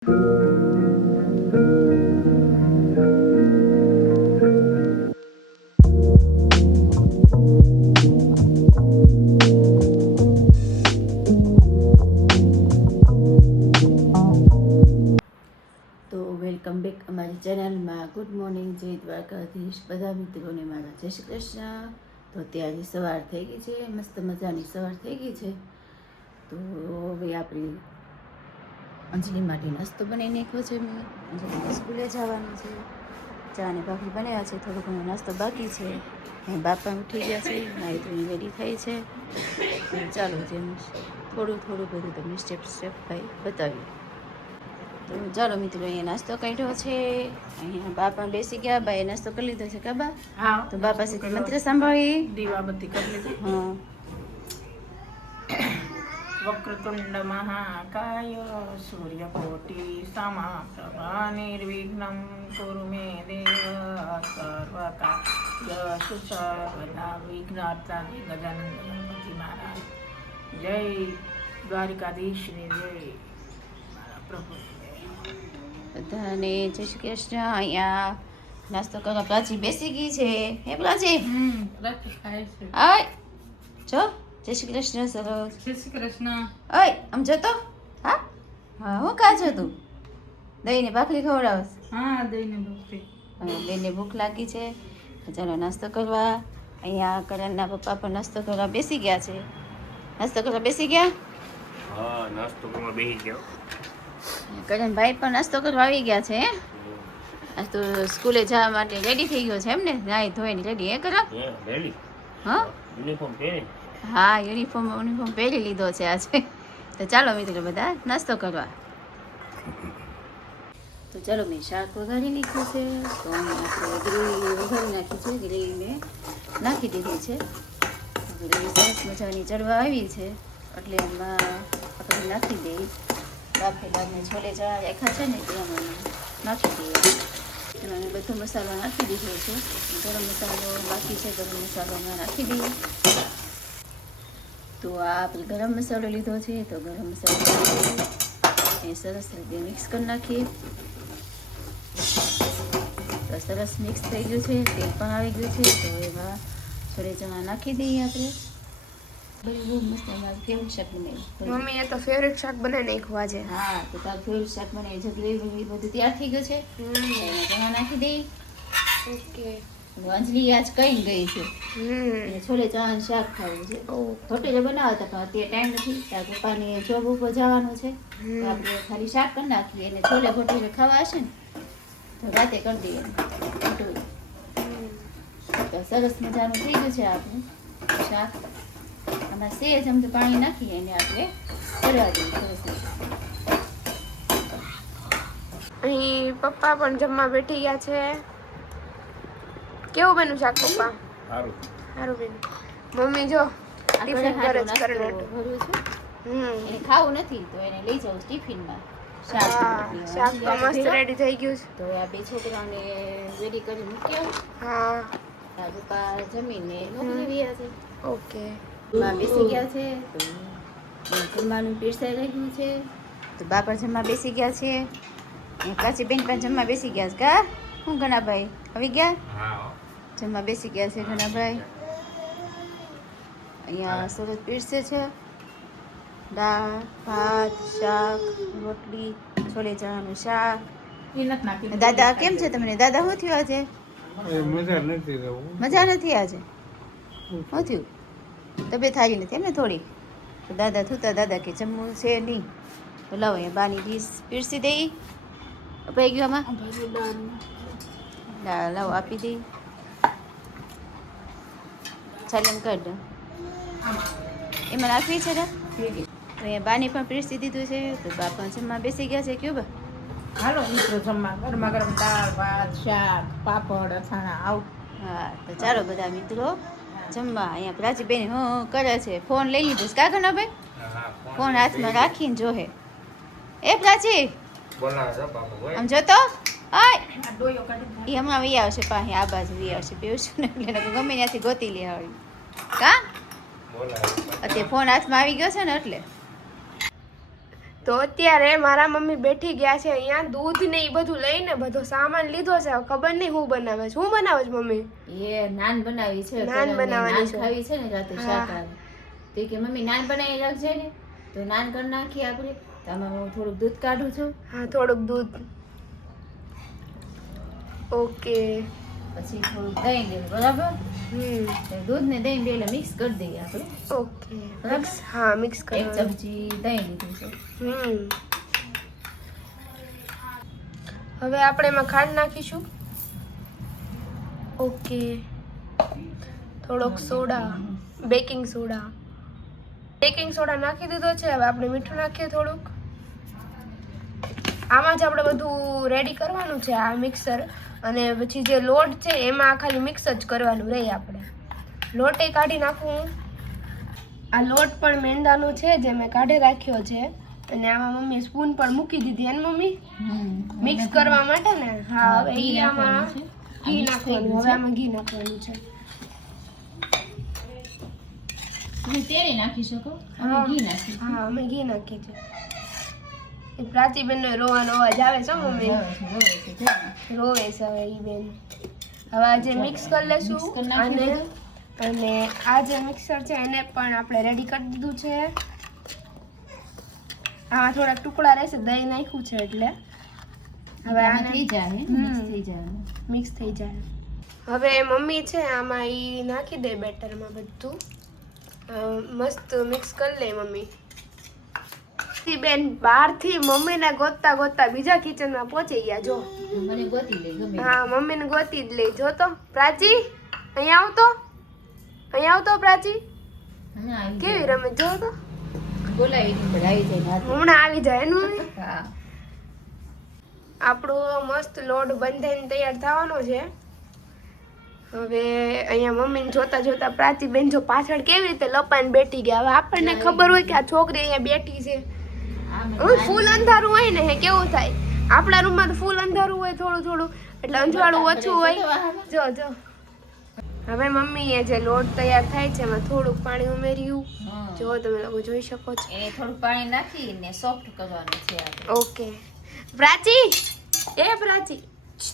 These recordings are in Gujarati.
વેલકમ બેક અમારી ચેનલમાં. ગુડ મોર્નિંગ, જય દ્વારકાધીશ બધા મિત્રોને મારા જય શ્રી કૃષ્ણ. તો અત્યારે સવાર થઈ ગઈ છે, મસ્ત મજાની સવાર થઈ ગઈ છે. તો હવે આપણે અંજલિ માટે નાસ્તો બનાવી નાખ્યો છે. મેં અંજલિને સ્કૂલે જવાનું છે. ચા ને ભાખરી બનાવ્યા છે, થોડો ઘણો નાસ્તો બાકી છે. બાપા ઉઠી ગયા છે, નાઈ ધોઈ રેડી થઈ છે. ચાલો જેમ થોડું બધું તમને સ્ટેપ ભાઈ બતાવ્યું. તો ચાલો મિત્રો, અહીંયા નાસ્તો કાઢ્યો છે. અહીંયા બાપા બેસી ગયા, બાએ નાસ્તો કરી લીધો છે. કાબા? હા. તો બાપા સુધી મંત્ર સાંભળી, દીવાબત્તી કરી લીધી. હા. વક્રતુંડ મહાકાય સૂર્યકોટિ સમપ્રભા નિર્વિઘ્નમ કુરુ મે દેવ સર્વકાર્યેષુ સર્વદા વિઘ્નહર્તારિ ગજાનન ગણપતિ મહારાજ. જય દ્વારિકાધીશ ને જય મારા પ્રભુ. બધાને જય શ્રી કૃષ્ણ. અહીંયા નાસ્તો કરવા પ્રાચી બેસી ગઈ છે. હે પ્રાચી? ખાય છે. આય જો, જય શ્રી કૃષ્ણ. સરસ. જય શ્રી કૃષ્ણ. ઓય આમ જતો. હા હા, હું કા છો તું? દહીં ને ભાખરી ખવડાવસ? હા, દઈને ભક્તિ. બેનને ભૂખ લાગી છે, તો ચાલો નાસ્તો કરવા. અહીંયા કરણના પપ્પા પણ નાસ્તો કરવા બેસી ગયા છે. નાસ્તો કરવા બેસી ગયા? હા, નાસ્તો કરવા બેસી ગયો. કરણભાઈ પણ નાસ્તો કરવા આવી ગયા છે. આજ તો સ્કૂલે જવા માટે રેડી થઈ ગયો છે એમ ને? નાઈ ધોઈને રેડી. હે કરણ? રેડી? હા, યુનિફોર્મ પહેરી? હા, યુનિફોર્મ પહેરી લીધો છે આજે. તો ચાલો મિત્રો બધા નાસ્તો કરવા. તો ચાલો, મેં શાક વઘારી નાખ્યું છે. તો આપણે ગ્રેવી વઘારી નાખી છે. ગ્રેવી મેં નાખી દીધી છે. ગ્રેવી સરસ મજાની ચડવા આવી છે, એટલે એમાં આપણે નાખી દઈએ. બાફેલા મેં છોલે ચણા રાખ્યા છે ને, તેમાં નાખી દઈએ. એમાં મેં બધો મસાલો નાખી દીધો છે. ગરમ મસાલો બાકી છે, ગરમ મસાલોમાં નાખી દઈએ. તો આ આપણે ગરમ મસાલો લીધો છે, તો ગરમ મસાલો એ સરસ રીતે મિક્સ કરી નાખીએ. તો સરસ મિક્સ થઈ ગયું છે, તેલ પણ આવી ગયું છે. તો એમાં છોલે ચણા નાખી દઈએ આપણે. બહુ મસ્ત અમારું ફેવરેટ શાક બનાવ્યું. મમ્મી એ તો ફેવરેટ શાક બનાવી નાખ્યું આજે. હા, તો તારું ફેવરેટ શાક બનાવ્યું છે. ગ્રેવી બધું તૈયાર થઈ ગયું છે. એમાં ચણા નાખી દઈએ. ઓકે. અંજલિ આજ કઈ ગઈ છે, એને છોલે ચણાનું શાક ખાવું છે. હોટેલે બનાવતા પણ અત્યારે ટાઈમ નથી. તાર પપ્પાને જોબ ઉપર જવાનું છે, તો આપણે ખાલી શાક કરી નાખીએ. અને છોલે હોટેલે ખાવા હશે ને તો રાતે કરી દઈએ. તો સરસ મજાનું થઈ ગયું છે આપણું શાક. આમાં સેજ આમ તો પાણી નાખીએ એને આપણે કરવા દઈએ સરસ. અહીં પપ્પા પણ જમવા બેઠી ગયા છે. કેવું બન્યું શાક પપ્પા? સારું. સારું બન્યું. મમ્મી જો ટિફિન કરે છે ભર્યું છે. એને ખાવું નથી તો એને લઈ જાઉં ટિફિનમાં. શાક તો મસ્ત રેડી થઈ ગયું છે. તો આ બે છોકરાઓને રેડી કરી મૂક્યો. હા. તારા પપ્પા જમીને નોકરી ગયા છે. ઓકે. માં બેસી ગયા છે. તો જમવાનું પીરસાઈ રહ્યું છે. તો બાપા જમવા બેસી ગયા છે. કાચી બેન પણ જમવા બેસી ગયા છે. કા હું ઘણાભાઈ આવી ગયા? હા. જમવા બેસી ગયા છે ઘણાભાઈ. અહીંયા સરસ પીરસે છે. દાળ, ભાત, શાક, રોટલી, છોલે ચણાનું શાક. દાદા કેમ છે તમને? દાદા શું થયું આજે? મજા નથી આજે? શું થયું? તબિયત સારી નથી એમ ને થોડી? તો દાદા થતા દાદા કે જમવું છે નહીં. તો લાવો અહીંયા બાની ડીશ પીરસી દઈ. અપાઈ ગયું આમાં? દાળ લાવો આપી દઈ. ચાલમ કાઢ એમાં નાખવી છે ને. અહીંયા બાને પણ પીરસી દીધું છે. તો બાપા જમવા બેસી ગયા છે. ક્યું બા? હાલો મિત્રો જમવા. ગરમા ગરમ દાળ ભાત શાક પાપડ અથાણા આવું. હા, તો ચાલો બધા મિત્રો જમવા. અહીંયા પ્રાચીબેન હું કરે છે, ફોન લઈ લીધો છે. કાગળ ના ભાઈ ફોન હાથમાં રાખીને જોહે. એ પ્રાચી આમ જોતો. આય એ હમણાં વી આવશે પાસે, આ બાજુ વી આવશે. બેસું ને એટલે ગમે ત્યાંથી ગોતી લે આવી. કા અત્યારે ફોન હાથમાં આવી ગયો છે ને એટલે. તો તો અત્યારે મારા મમ્મી બેઠી ગયા છે અહીંયા દૂધ ને એ બધું લઈને બધો સામાન લીધો છે હવે ખબર નહીં હું બનાવે છે હું બનાવે છે મમ્મી એ નાન બનાવી છે નાન બનાવવાની છે. ખાવી છે ને રાતે હા. શાક આવે તો કે મમ્મી નાન બનાવી રાખજે ને તો નાન કરી નાખીએ આપણે તો આમાં હું થોડુંક દૂધ કાઢું છું હા થોડુંક દૂધ ઓકે પછી થોડુંક દહીં દે બરાબર તો દૂધ ને દહીં બે મિક્સ કરી દઈએ આપણે ઓકે મિક્સ હા મિક્સ એક કરવાનું ચમચી દહીં લીધું છે હવે આપણે એમાં ખાંડ નાખીશું ઓકે થોડોક સોડા બેકિંગ સોડા નાખી દીધો છે હવે આપણે મીઠું નાખીએ થોડુંક આમાં જ આપણે બધું રેડી કરવાનું છે આ મિક્સર અને પછી જે લોટ છે એમાં ખાલી મિક્સ જ કરવાનું રહે આપણે લોટે કાઢી નાખવું આ લોટ પણ મેંદાનો છે જે મેં કાઢી રાખ્યો છે અને આમાં મમ્મી સ્પૂન પણ મૂકી દીધી અને મમ્મી મિક્સ કરવા માટે ને હા હવે ઘી ઈ આમાં નાખવાનું છે. ઘી આ mix થઈ નાખવાનું ગયું હવે છે. આમાં ઘી નાખવાનું છે તમે તેલ નાખી શકો અમે હા. ઘી નાખી હા અમે ઘી નાખીએ છીએ એ પ્રાચીબેનનો રોવાનો અવાજ આવે છે હો મમ્મી રોવે છે હવે ઈ બેન હવે આ જે મિક્સ કરી Mix લેશું કરી નાખી અને દીધું. અને આ જે મિક્સર છે એને પણ આપણે રેડી કરી દીધું છે આમાં થોડાક ટુકડા રહેશે દહીં નાખ્યું છે એટલે હવે આમાં આને થઈ જાય હમ. મિક્સ થઈ જાય મિક્સ થઈ જાય હવે મમ્મી છે આમાં ઈ નાખી દે બેટરમાં બધું મસ્ત મિક્સ કરી લે મમ્મી બેન બહારથી મમ્મીને ગોતતા ગોતતા બીજા કિચનમાં પહોંચી ગયા જો મને ગોતી લે ગમે હા મમ્મીને ગોતી જ લઈ જો તો પ્રાચી અહીંયા આવતો પ્રાચી હા આવી કેવી જાય. રમે જો તો બોલાવી દીધી પણ આવી જાય હાથે. હમણાં આવી જાય ને મમ્મી હા આપણો મસ્ત લોટ બંધાઈને તૈયાર થવાનો છે હવે અહીંયા મમ્મીને જોતા જોતા પ્રાચીબેન જો પાછળ કેવી રીતે લપાઈને બેઠી ગયા હવે આપણને ખબર હોય કે આ છોકરી અહીંયા બેઠી છે આ મને હવે ફૂલ અંધારું હોય ને હે કેવું થાય આપણા રૂમમાં તો ફૂલ અંધારું હોય થોડું થોડું એટલે અંજવાળું ઓછું હોય જો જો હવે મમ્મીએ જે લોટ તૈયાર થાય છે એમાં થોડુંક પાણી ઉમેર્યું હા. જો તમે લોકો જોઈ શકો છો એને થોડું પાણી નાખીને સોફ્ટ કરવાનું છે આપણે. ઓકે પ્રાચી પ્રાચી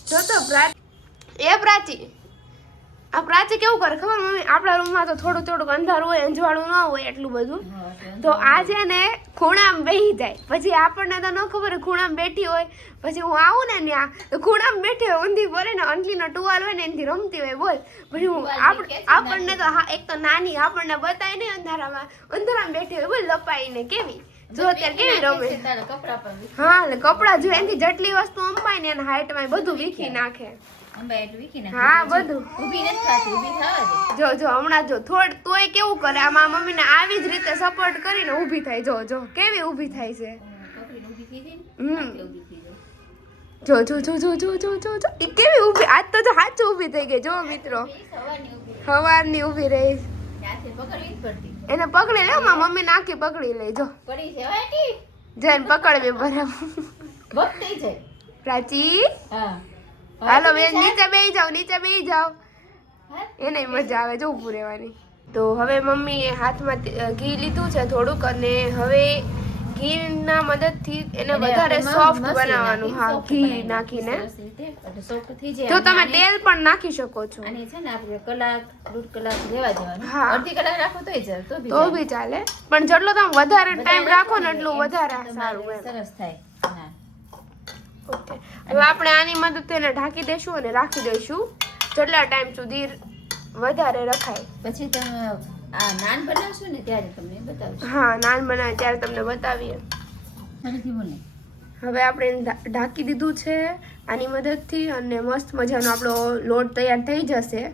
જો તો પ્રાચી આ પ્રાચી કેવું કરે ખબર મમ્મી આપણા રૂમમાં તો થોડું થોડુંક અંધારું હોય અંજવાળું ન હોય એટલું બધું હા, એટલે તો આ છે ને ખૂણામાં બેસી જાય પછી આપણને તો ન ખબર હોય ખૂણામાં બેઠી હોય પછી હું આવું ને ત્યાં તો ખૂણામાં બેઠી હોય ઊંધી પડે ને અંજલીનો ટુવાલ હોય ને એનાથી રમતી હોય બોલ પછી હું આપણને તો હા એક તો નાની આપણને બતાય નહીં અંધારામાં બેઠી હોય બોલ લપાઈને કેવી જો અત્યારે કેવી રમે તારા કપડાં પર હા એટલે કપડાં જો એનાથી જેટલી વસ્તુ અંબાય ને એના હાઈટમાં બધું વીખી નાખે અંબાઈ એટલું વીખી નાખે. હા બધું ઊભી નથી થતી, ઊભી થવા દે. જો હમણાં જો તોય કેવું કરે આમાં મમ્મીને આવી જ રીતે સપોર્ટ કરીને ઊભી થાય જો કેવી ઊભી થાય છે કપડીને ઊભી થઈ જાય ને, હમ. આખી ઊભી થઈ જાય. જો એ કેવી ઊભી આજ તો જો સાચું ઊભી થઈ ગઈ જો મિત્રો એ સવારની ઊભી. સવારની ઊભી રહી ત્યાંથી પકડવી જ પડતી. એને પકડી લે મારા મમ્મી નાખી પકડી લઈ જો પડી જવાય કે? જઈને પકડવી બરાબર બપ થઈ જાય. પ્રાચી હા. હાલો બેન નીચે બેહી જાવ હા? એને મજા આવે જો ઊભું રહેવાની તો હવે મમ્મીએ હાથમાં ઘી લીધું છે થોડુંક અને હવે ઘીના મદદથી એને વધારે આપણે સોફ્ટ મસી બનાવવાનું નાખી, હા soft ઘી બનાવી નાખીને સરસ રીતે. એટલે soft થઈ જાય. જો તમે અને તેલ પણ નાખી શકો છો આને છે ને આપણે કલાક દોઢ કલાક રહેવા દેવાનું. હા. અડધી કલાક રાખો તોય ચાલે, તો બી તો ચાલે. બી ચાલે પણ જેટલો તમે વધારે ટાઈમ વધારે રાખો ને ને એટલું એમ વધારે તમારે સારું એમ સરસ થાય. હા. ઓકે હવે આપણે આની મદદથી એને ઢાંકી દઈશું અને રાખી દઈશું જેટલા ટાઈમ સુધી વધારે રખાય પછી તમે આ નાન બનાવશો ને ત્યારે તમને બતાવશું. હા નાન બનાવે ત્યારે તમને બતાવીએ ફરીથી બોલે. હવે આપણે એને ઢાંકી દીધું છે આની મદદથી અને મસ્ત મજાનો આપણો લોટ તૈયાર થઈ જશે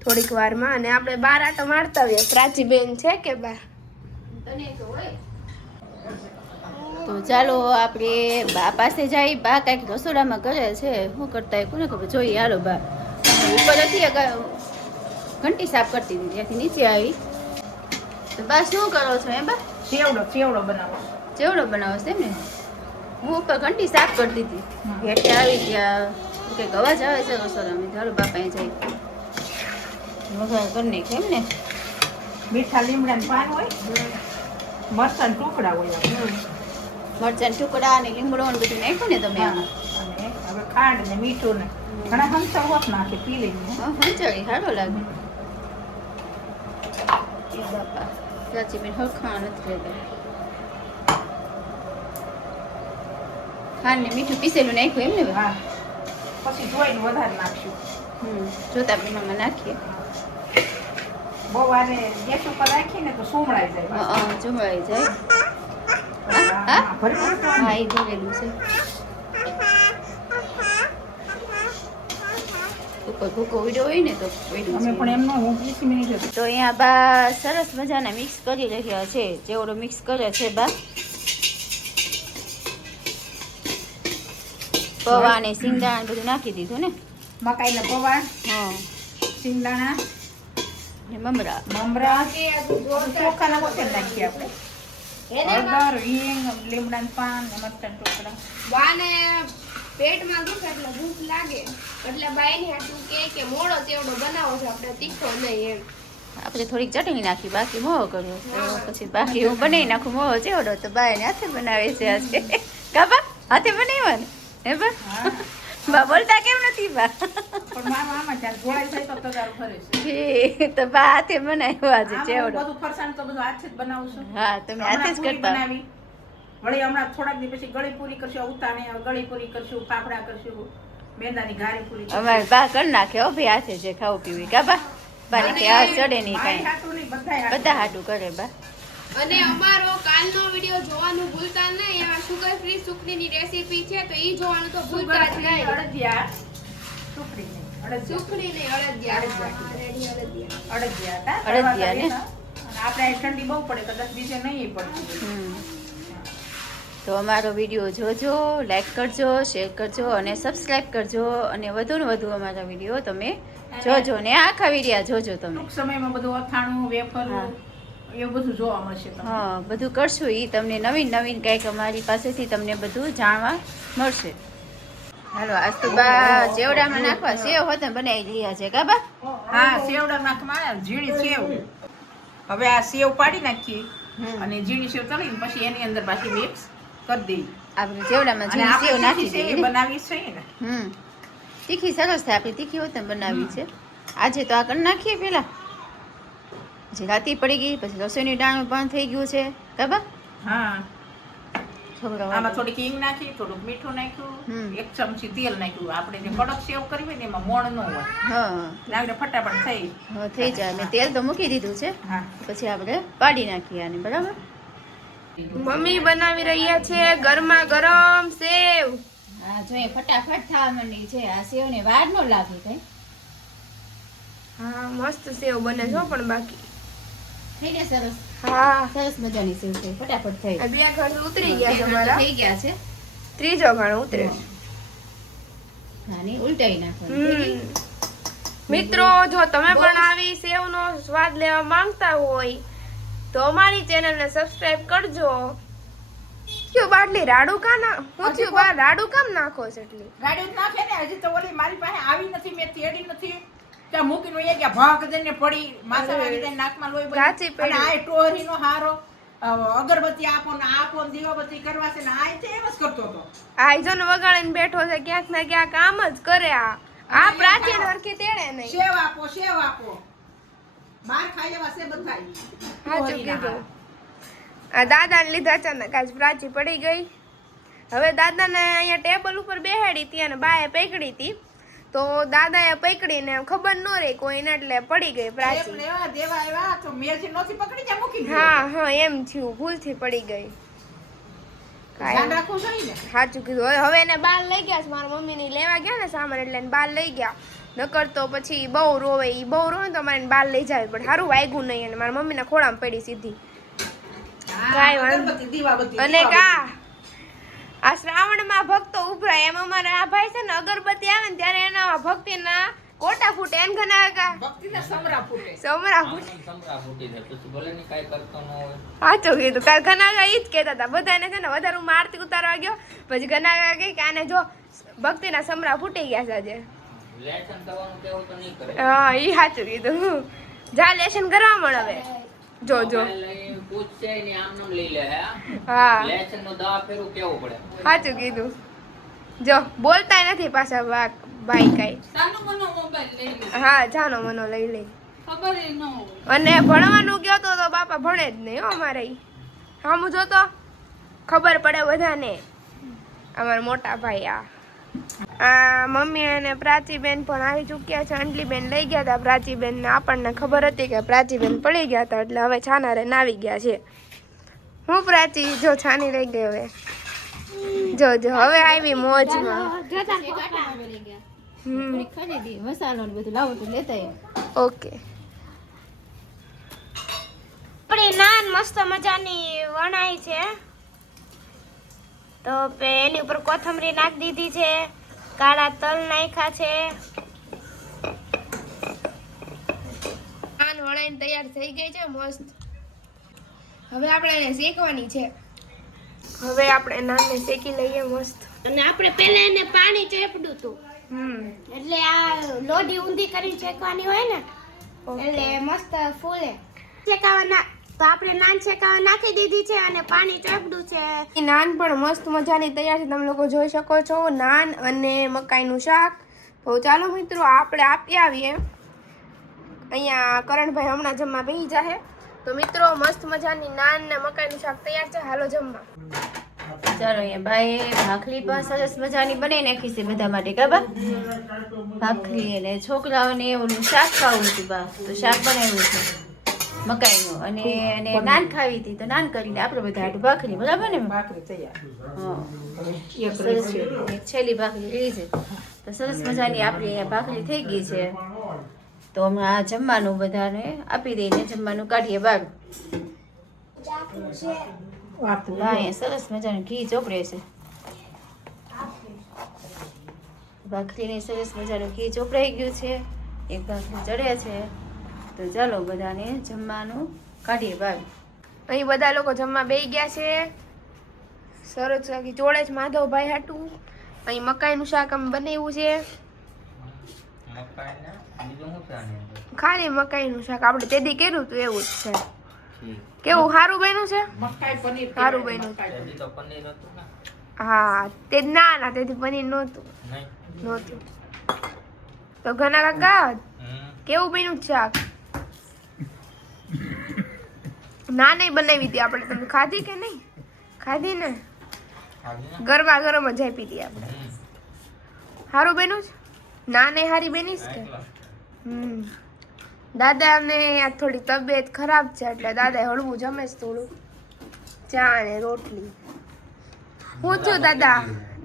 થોડીક વારમાં અને આપણે બાર આટો મારતા આવીએ પ્રાચી બેન છે કે બાર તો ચાલો આપણે બા પાસે જઈ. બા કાંઈક રસોડામાં કરે છે, શું કરતા હોય કોને ખબર. જોઈએ હાલો બા. ઉપર હતી ઘંટી સાફ કરતી હતી ત્યાંથી નીચે આવી. તો બા શું કરો છો એમ બા? ચેવડો બનાવો ચેવડો બનાવો છે એમ ને? હું ઉપર ઘંટી સાફ કરતી હતી હેઠે આવી ત્યાં કંઈક અવાજ આવે છે રસોડામાં. ચાલો બા પાસે જઈ વઘાર કરી નાખે એમ ને? મીઠા લીમડાનું પાન હોય મરચાં ટુકડા હોય મરચાં ટુકડા અને લીમડો ને બધું નાખ્યું ને તમે આમાં અને હવે ખાંડ ને મીઠું ને ઘણા હંસા હોત નાખે પી લઈએ હંચાળી સારો લાગે એ બાપા સાચી બેન હરખા નથી રહેતા ખાંડ ને મીઠું પીસેલું નાખ્યું એમ ને હા પછી જોઈને વધારે નાખશું જોતા મહિનામાં નાખીએ બહુ વારે ગેસ ઉપર રાખીને તો સોમળાઈ જાય જમવાઈ જાય હા ભરી હા એ ભરેલું છે ઉપર ભૂકો ઉડ્યો હોય ને તો અમે પણ એમનો 20 મિનિટ તો અહીંયા બા સરસ મજાના મિક્સ કરી રહ્યા છે જેવડો મિક્સ કરે છે બા પૌવા ને સિંગદાણા બધું નાખી દીધું ને મકાઈના પૌવા હા સિંગદાણા ને મમરા મમરા ચોખાના વખત નાખીએ આપણે હળદર હિંગ લીમડાના પાન ને મરચાં ટુકડા બાને પેટમાં દુખે એટલે ભૂખ લાગે એટલે બાયની હાટું કે મોળો ચેવડો બનાવો છે આપણે તીખો નહીં એમ આપણે થોડીક ચટણી નાખી બાકી મોહો કર્યો તો પછી બાકી હું બનાવી નાખું મોહો ચેવડો તો બાને હાથે બનાવે છે આજે કાબા હાથે બનાવ્યો ને હે બા બા બોલતા કેમ નથી બા પણ મારા આમાં ચાલ ગોળાઈ થાય તો તગારું ફરે છે તો બા હાથે બનાવ્યો આજે આમાં ચેવડો બધું ફરસાણ તો બધું હાથે જ બનાવું છું હા તમે હાથે જ પૂરી કરતા બનાવી વળી હમણાં થોડાક દી પછી ગળી પૂરી કરશું ઉતાણે ગળી પૂરી કરશું ફાફડા કરશું મેંદાની ઘારી પૂરી કરશું. અમારે બા કરી નાખે હો ભાઈ હાથે જે ખાવું પીવું કા બા બાને કે આ ચડે નહીં મારી કાંઈ હાટું નહીં, બધાય હાટું. બધા હાટું કરે બા અને અમારો કાલનો વિડિયો જોવાનું ભૂલતા નહીં એમાં સુગર ફ્રી સુખડીની રેસીપી છે તો ઈ જોવાનું તો ભૂલતા જ નહીં અડદિયા સુખડી નહીં, અડદિયા. સુખડી નહીં અડદિયા રેડી અડદિયા અડદિયા હતા. અડદિયા ને? અને આપણે અહીં ઠંડી બહુ પડે કદાચ બીજે નહીં પડતી. તો અમારો વિડીયો જોજો લાઈક કરજો શેર કરજો અને સબસ્ક્રાઈબ કરજો અને વધુ ને વધુ અમારા વિડીયો તમે જોજો ને આખા વિડીયો જોજો તમે ટૂંક સમયમાં બધું અથાણું વેફર હા. એવું બધું જોવા મળશે તમને. હા બધું કરશું એ તમને નવીન નવીન કંઈક અમારી પાસેથી તમને બધું જાણવા મળશે હાલો આજ તો બા ચેવડામાં નાખવા સેવ હોત બનાવી રહ્યા છે કા બા હા સેવડા નાખમાં આવ્યા, ઝીણી સેવ. હવે આ સેવ પાડી નાખીએ અને ઝીણી સેવ તળીને પછી એની અંદર પાછી મિક્સ કરી દઈએ. આપણે ચેવડામાં અને ઝીણી સેવ આપણે નાખી તીખી દઈએ સેવ ને. બનાવી છે ને. તીખી સરસ થાય આપણે તીખી હોત બનાવી છે આજે તો આ કરી નાખીએ પેલા પછી રાતી પડી ગઈ પછી રસોઈનું ડાણું પણ થઈ ગયું છે બરાબર હા છોકરાઓ આમાં થોડીક હિંગ નાખી, થોડુંક મીઠું નાખ્યું, એક ચમચી તેલ નાખ્યું. આપણે જે કડક સેવ કરવી હોય ને એમાં મોણ ન હોય, હા લાગડે ફટાફટ થઈ. હા થઈ જાય મેં તેલ તો મૂકી દીધું છે હા પછી આપણે પાડી નાખીએ આને બરાબર મમ્મી બનાવી રહ્યા છે ગરમા ગરમ સેવ હા જોઈએ ફટાફટ થવા માંડી છે આ સેવને વાર ન લાગે કઈ હા મસ્ત સેવ બને છે હો પણ બાકી થઈ ગયા સરસ હા સરસ મજાની સેવ થઈ ફટાફટ થઈ આ બે ઘણ ઉતરી ગયા છે મારા થઈ ગયા છે ત્રીજો ઘણ ઉતરે છે. આની ઉલટાઈ નાખવાની મિત્રો જો તમે પણ આવી સેવનો સ્વાદ લેવા માંગતા હોય તો અમારી ચેનલને સબસ્ક્રાઇબ કરજો ક્યો બાટલી રાડુ કા ના હું થયું બા રાડુ કામ નાખો છે એટલી ગાડી જ નાખે ને. હજી તો ઓલી મારી પાસે આવી નથી, મેં તેડી નથી. ત્યાં મૂકીને વહી ગયા, ભાગ દઈને પડી, માથા વાગી જાય, નાકમાં લોહી બળી. કાચી પડી. અને આ ટોહરીનો હારો અગરબત્તી આપો ને આપો ને દીવાબત્તી કરવા છે ને આ તે એમ જ કરતો હતો. આઈજન વગાડીને બેઠો છે ક્યાંક ને ક્યાંક આમ જ કરે આ પ્રાચીન હરખી તેડે નહીં સેવ આપો, સેવ આપો. માર ખાઈ લેવા છે બધાય. સાચું કીધું આ દાદાને લીધે અચાનક આજ પ્રાચી પડી ગઈ. હવે દાદાને અહીંયા ટેબલ ઉપર બેહાડી હતી અને બાએ પકડી હતી તો દાદાએ પકડીને ખબર ન રહી કોઈને એટલે પડી ગઈ એમ પ્રાચી. લેવા દેવા આવ્યા તો મેલથી નહોતી પકડી ત્યાં મૂકી દીધી. હા હા એમ થયું ભૂલથી પડી ગઈ. ધ્યાન રાખવું જોઈએ ને. સાચું કીધું હવે એને બાર લઈ ગયા છે મારા મમ્મીની લેવા ગયા ને સામાન એટલે એને બાર લઈ ગયા નકર તો પછી બહુ રોવે ઈ બહુ રોવે ને તો અમારે એને બાર લઈ જાય પણ સારું વાગ્યું નહીં અને મારા મમ્મીના ખોળામાં પડી સીધી. હા, કાંઈ વાંધો. અગરબત્તી, દીવાબત્તી, અને દીવાબત્તી. આ શ્રાવણમાં ભક્તો ઉભરાય એમ અમારે આ ભાઈ છે ને અગરબત્તી આવે ને ત્યારે એના ભક્તિના કોટા ફૂટે એમ ઘણા કા ભક્તિના સમરા ફૂટે. સમરા ફૂટે. સમરા ફૂટી જાય પછી ભલે ને કાંઈ કરતો ન હોય. સાચું કીધું કાલ ઘના ઈ જ કહેતા હતા બધાને છે ને વધારે હું આરતી ઉતારવા ગયો પછી ઘના કહે કે આને જો ભક્તિના સમરા ફૂટી ગયા છે આજે. લેસન કરવાનું કેવું તો નહીં કરે. હા ઈ સાચું કીધું જા લેશન કરવા મળ હવે જો જો લઈ પૂછશે ને આમ નામ લઈ લે હે હા લેસન નો દવા ફેરવું કેવું પડે સાચું કીધું જો બોલતા નથી પાછા ભાઈ કઈ હા જાનો મનો લઈ લે અને ભણવાનું કયો તો બાપા ભણે જ નહીં હો અમારે હા હું જોતો ખબર પડે બધાને અમારા મોટા ભાઈ આ મમ્મી અને પ્રાચીબેન પણ આવી ચૂક્યા છે. અંજલીબેન લઈ ગયા હતા પ્રાચીબેન ને આપણને ખબર હતી કે પ્રાચીબેન પડી ગયા હતા એટલે હવે છાના રે આવી ગયા છે. હું પ્રાચી જો છાની લઈ ગઈ હવે જો જો હવે આવી મોજમાં. મસાલો ને બધું લાવો તો લેતા ઓકે આપણી નાન મસ્ત મજાની વણાઈ છે તો એની ઉપર કોથમરી નાખી દીધી છે, કાળા તલ નાખ્યા છે. નાન વણાઈને તૈયાર થઈ ગઈ છે મસ્ત. હવે આપણે એને શેકવાની છે. હવે આપણે નાનને શેકી લઈએ મસ્ત. અને આપણે પહેલા એને પાણી ચોપડું હતું એટલે આ લોઢી ઊંધી કરી શેકવાની હોય ને એટલે મસ્ત ફૂલે શેકાવાના. તો આપણે નાન શેકાવા નાખી દીધી છે અને પાણી ચોપડું છે. ઈ નાન પણ મસ્ત મજાની તૈયાર છે, તમે લોકો જોઈ શકો છો. નાન અને મકાઈનું શાક. તો ચાલો મિત્રો આપણે આપી આવીએ. અહીંયા કરણભાઈ હમણાં જમવા બેસી જાહે. તો મિત્રો મસ્ત મજાની નાન ને મકાઈનું શાક તૈયાર છે, હાલો જમવા. ચાલો અહીંયા ભાઈ ભાખરી પણ સરસ મજાની બનાવી નાખી છે બધા માટે કાબા. ભાખરી અને છોકરાઓને ઓલું શાક ખાવું હતું બા, તો શાક બનાવ્યું છે મકાઈનું. અને નાન ખાવી હતી તો નાન કરીને આપણે બધા હાટું ભાખરી, બરાબર ને? ભાખરી તૈયાર. હા સરસ એક છેલ્લી ભાખરી લીધી છે તો સરસ મજાની આપણી અહીંયા ભાખરી થઈ ગઈ છે. તો હમણાં આ જમવાનું બધાને આપી દઈને જમવાનું કાઢીએ બહાર. અહીંયા સરસ મજાનું ઘી ચોપડે છે. ભાખરીને સરસ મજાનું ઘી ચોપડાઈ ગયું છે, એક ભાખરી ચડે છે. તો ચાલો બધાને જમવાનું કાઢીએ બહાર. અહીં બધા લોકો જમવા બેસી ગયા છે. સરસ જોડે જ માધવભાઈ હાટું અહીં મકાઈનું શાક અમે બનાવ્યું છે. મકાઈને બીજું શું છે આની અંદર? ખાલી મકાઈનું શાક આપણે તેદી કર્યું હતું એવું જ છે. કેવું સારું બન્યું છે? મકાઈ પનીર સારું બન્યું. હજી તો પનીર હતું ને હા તે ના તેથી પનીર નહોતું. તો ઘણા કાકા કેવું બન્યું છે શાક? ના નહીં બનાવી હતી આપણે. તમે ખાધી કે નહીં? ખાધી ને ગરમા ગરમ જ આપી હતી આપણે. સારું બન્યું છે? ના નહીં હારી બનીશ કે દાદાને થોડી તબિયત ખરાબ છે એટલે દાદા હળવું જમે છે થોડું, ચા અને રોટલી. હું છું દાદા?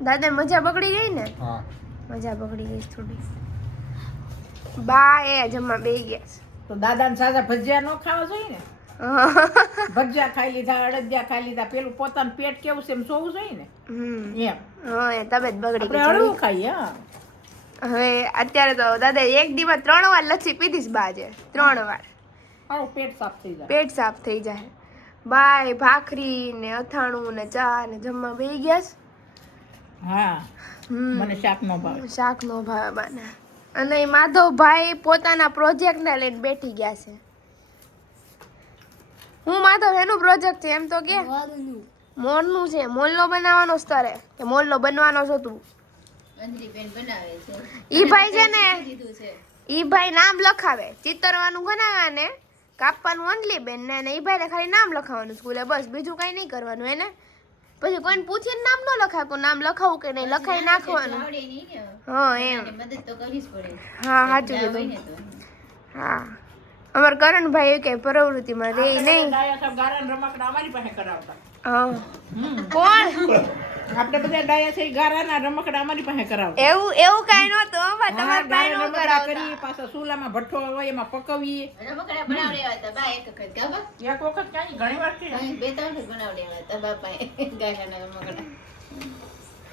દાદા મજા બગડી ગઈ ને? મજા બગડી ગઈ થોડી. બા એ જમવા બેસી ગયા છે. તો દાદાને સાજા ભજીયા ન ખાવા જોઈએ ને. ભજીયા ખાઈ લીધા, અડદિયા ખાઈ લીધા, પેલું પોતાનું પેટ કેવું છે એમ જોવું જોઈએ ને. એમ હા એ તબિયત બગડી આપણે ગઈ. હળવું ખાઈએ. હા હવે અત્યારે તો દાદા એક દિવસ 3 વાર લસ્સી પીધીશ બાજે. 3 વાર મારું પેટ સાફ થઈ જાય. પેટ સાફ થઈ જાય. બાય ભાખરી ને અથાણું ને ચા ને જમવા બેસી ગયા છે. હા મને શાક નો ભાવ. શાક નો ભાવે બાને. અને માધવભાઈ પોતાના પ્રોજેક્ટ ને લઈને બેઠી ગયા છે. હું માધવ એનું પ્રોજેક્ટ છે એમ તો કે મોરનું છે. મોલ્લો બનાવવાનો સ્તરે કે મોલ્લો બનવાનો છો તું? અંજલીબેન બનાવે છે. ઈ ભાઈ છે ને કીધું છે ઈ ભાઈ નામ લખાવે, ચિત્રવાનું બનાવે ને કાપવાનું અંજલીબેન ને ઈ ભાઈને ખાલી નામ લખાવવાનું સ્કૂલે, બસ બીજું કઈ નહીં કરવાનું એને. પછી કોઈને પૂછીને નામ ન લખાય, કોઈ નામ લખાવું કે નહીં લખાઈ નાખવાનું. આવડે નહીં ને, હા એમ. મદદ તો કરવી જ પડે. હા સાચું ના હોય કીધું. ને તો. હા અમાર કરણભાઈ કે પ્રવૃત્તિમાં રે નહીં. ડાયા સાહેબ ગારાના રમકડા અમારી પાસે કરાવતા. હા કોણ? આપણે બધા ડાયા થઈ ગારાના રમકડા અમારી પાસે કરાવતા. એવું કઈ નહોતું અમાર તમાર પાસે નો રમકડા કરાવતા. કરી પાછા ચૂલામાં ભઠ્ઠો હોય એમાં પકવીએ. રમકડા બનાવડ્યા હતા બા એક વખત કાબા. એક વખત ક્યાંય ઘણી વાર થઈ. 2-3 વખત બનાવડ્યા હતા બાપાએ ગાયના રમકડા.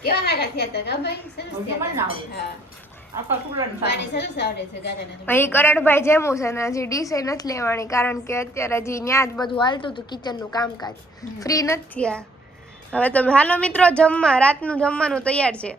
કેવા સારા થયા હતા કાબા? સરસ થયા હતા. હા આખા ચૂલાને બાને સારું. સરસ આવડે છે ગાયના રમકડા. અહીં કરણભાઈ જેમું છે ને હજી ડીશ નથી લેવાની કારણ કે અત્યારે હજી ન્યા જ બધું હાલતું હતું કિચનનું કામકાજ. ફ્રી નથી થયા. હવે તમે હાલો મિત્રો જમવા, રાતનું જમવાનું તૈયાર છે.